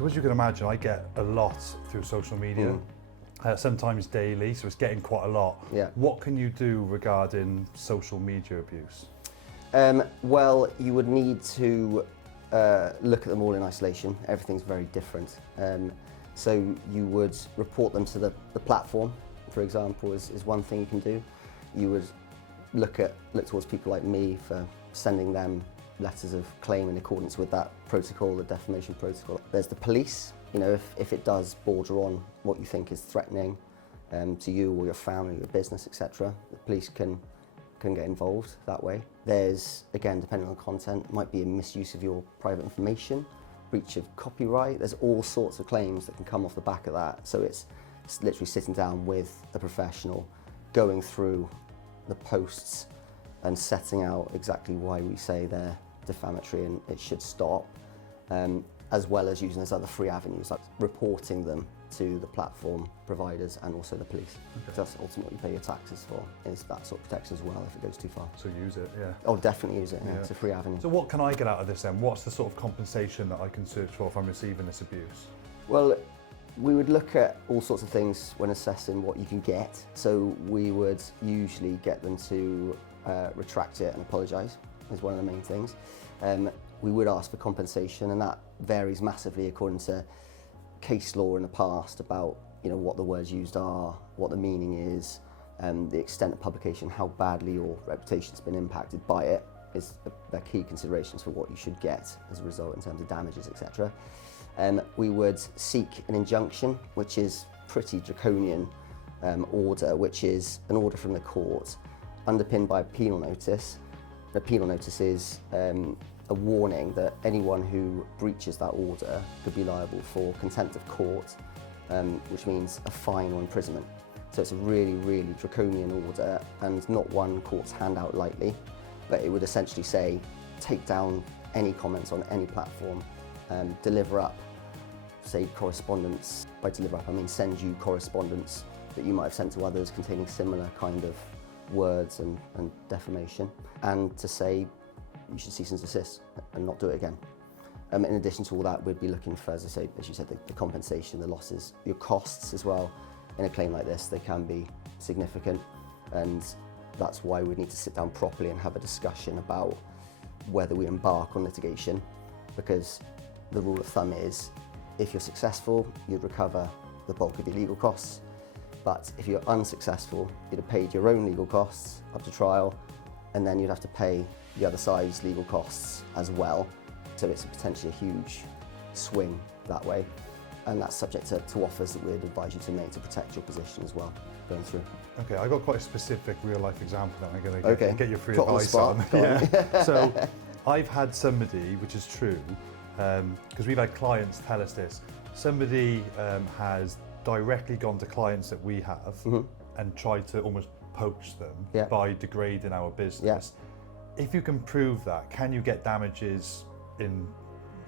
So as you can imagine, I get a lot through social media, sometimes daily, so it's getting quite a lot. Yeah. What can you do regarding social media abuse? Well, you would need to look at them all in isolation. Everything's very different. So you would report them to the platform, for example, is one thing you can do. You would look towards people like me for sending them letters of claim in accordance with that protocol, the defamation protocol. There's the police. You know, if it does border on what you think is threatening to you or your family, your business, etc., the police can get involved that way. There's, again, depending on the content, might be a misuse of your private information, breach of copyright. There's all sorts of claims that can come off the back of that. So it's literally sitting down with a professional, going through the posts and setting out exactly why we say they're defamatory and it should stop, as well as using those other free avenues, like reporting them to the platform providers and also the police. Okay. That's ultimately what you pay your taxes for, is that sort of protection as well if it goes too far. So use it, yeah. Oh, definitely use it, yeah. It's a free avenue. So what can I get out of this then? What's the sort of compensation that I can search for if I'm receiving this abuse? Well, we would look at all sorts of things when assessing what you can get. So we would usually get them to retract it and apologise, is one of the main things. We would ask for compensation, and that varies massively according to case law in the past about, you know, what the words used are, what the meaning is, the extent of publication, how badly your reputation's been impacted by it is the key considerations for what you should get as a result in terms of damages, etc. We would seek an injunction, which is pretty draconian order, which is an order from the court underpinned by a penal notice. The penal notice is a warning that anyone who breaches that order could be liable for contempt of court, which means a fine or imprisonment. So it's a really, really draconian order, and not one court's hand out lightly, but it would essentially say, take down any comments on any platform, deliver up, say, correspondence. By deliver up, I mean send you correspondence that you might have sent to others containing similar kind of words and defamation, and to say you should cease and desist and not do it again. In addition to all that, we'd be looking for, as I say, as you said, the compensation, the losses, your costs as well. In a claim like this, they can be significant, and that's why we need to sit down properly and have a discussion about whether we embark on litigation, because the rule of thumb is if you're successful, you'd recover the bulk of your legal costs, but if you're unsuccessful, you'd have paid your own legal costs up to trial, and then you'd have to pay the other side's legal costs as well. So it's potentially a huge swing that way, and that's subject to offers that we'd advise you to make to protect your position as well going through. Okay, I got quite a specific real life example that I'm going to get your free Put advice on. Yeah. So I've had somebody, which is true, because we've had clients tell us this, somebody has directly gone to clients that we have and tried to almost poach them by degrading our business. If you can prove that, can you get damages in,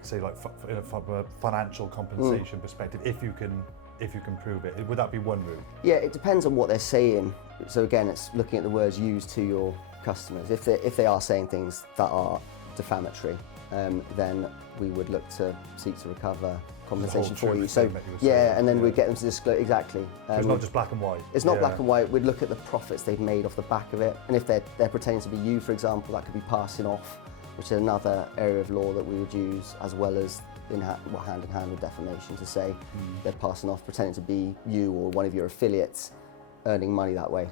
say, like from a financial compensation perspective, if you can prove it? Would that be one route? Yeah, it depends on what they're saying. So again, it's looking at the words used to your customers. If they are saying things that are defamatory, then we would look to seek to recover compensation for you. So yeah, and then we'd get them to disclose exactly. So it's not just black and white. It's not black and white. We'd look at the profits they've made off the back of it, and if they're pretending to be you, for example, that could be passing off, which is another area of law that we would use, as well as hand in hand with defamation, to say they're passing off, pretending to be you or one of your affiliates, earning money that way.